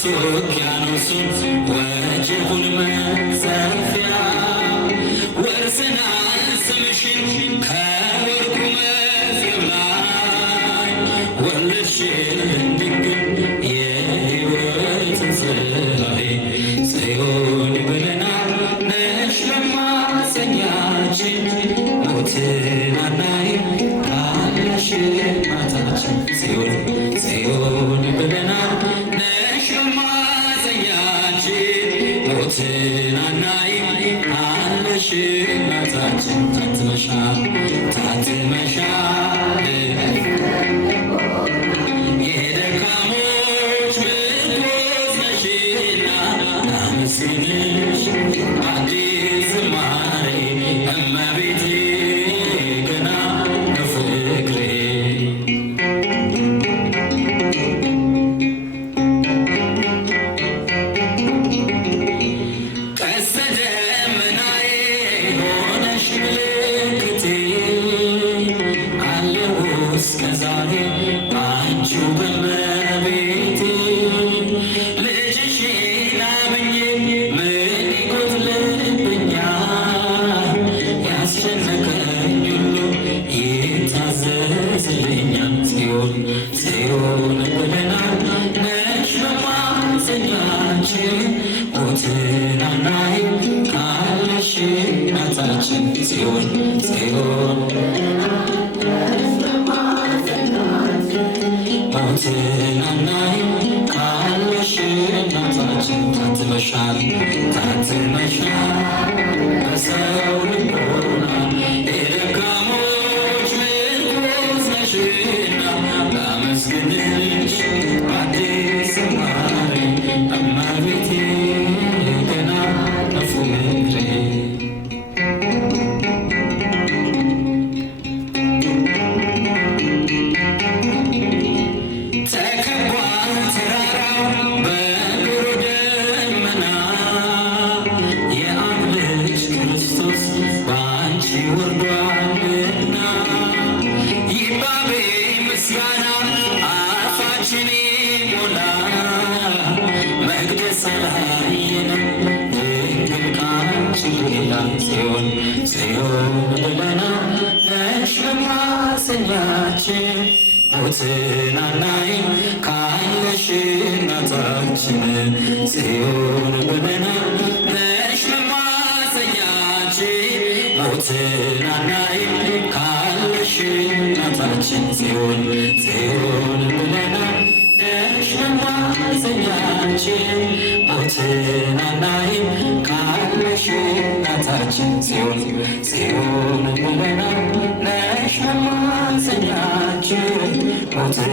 ውቅያኖሱን ወጀቡን መቅዘፊያ ወርሰናል ስምሽን ከወርቁ መዝገብ ላይ ወለድሽልን ድንግል የሕይወትን ፀሐይ ጽዮን ብለናል ነሽ መማፀኛችን ሞትን አናይም አለሽ እናታችን ጽዮን ብለናል ነሽ መማፀኛችን ሞትን አናይም አለሽ እናታችን ታትመሻል የደካሞች ምርኮዝ ነሽና ላመስግንሽ አዲስ ዝማሬ እመቤቴ ገና በፍቅሬ ቀስተ ደመናዬ ሆነሽ ምልክቴ አለሁ እስከ ዛሬ ባንቺው በእመቤቴ ልጅሽን አምኜ ምን ይጎድልብኛል ያስጨነቀኝ ሁሉ ይታዘዝልኛል ጽዮን ብለናል ነሽ መማፀኛችን ሞትን አናይም ካለሽ እናታችን ጽዮን ሞትን አናይም ካለሽ እናታችን ታትመሻል በሰው ልቦና የደካሞች ምርኮዝ ነሽና ላመስግንሽ አዲስ ዝማሬ እመቤቴ ገና በፍቅሬ ተከቧል ተራራው በብሩህ ደመና የአብ ልጅ ክርስቶስ በአንቺ ወርዷልና ይባቤ ምስጋና አፋችን ይሞላ መቅደስ አላየንም ድንግል ካንቺ ሌላ ጽዮን ብለናል ነሽ መማፀኛችን ሞትን አናይም ካለሽ እናታችን ጽዮን ብለናል ነሽ መማፀኛችን ሞትን አናይም ካለሽ እናታችን ጽዮን ብለናል ነሽ መማፀኛችን ሞትን አናይም ካለሽ እናታችን ጽዮን ብለናል ነሽ መማፀኛችን ሞትን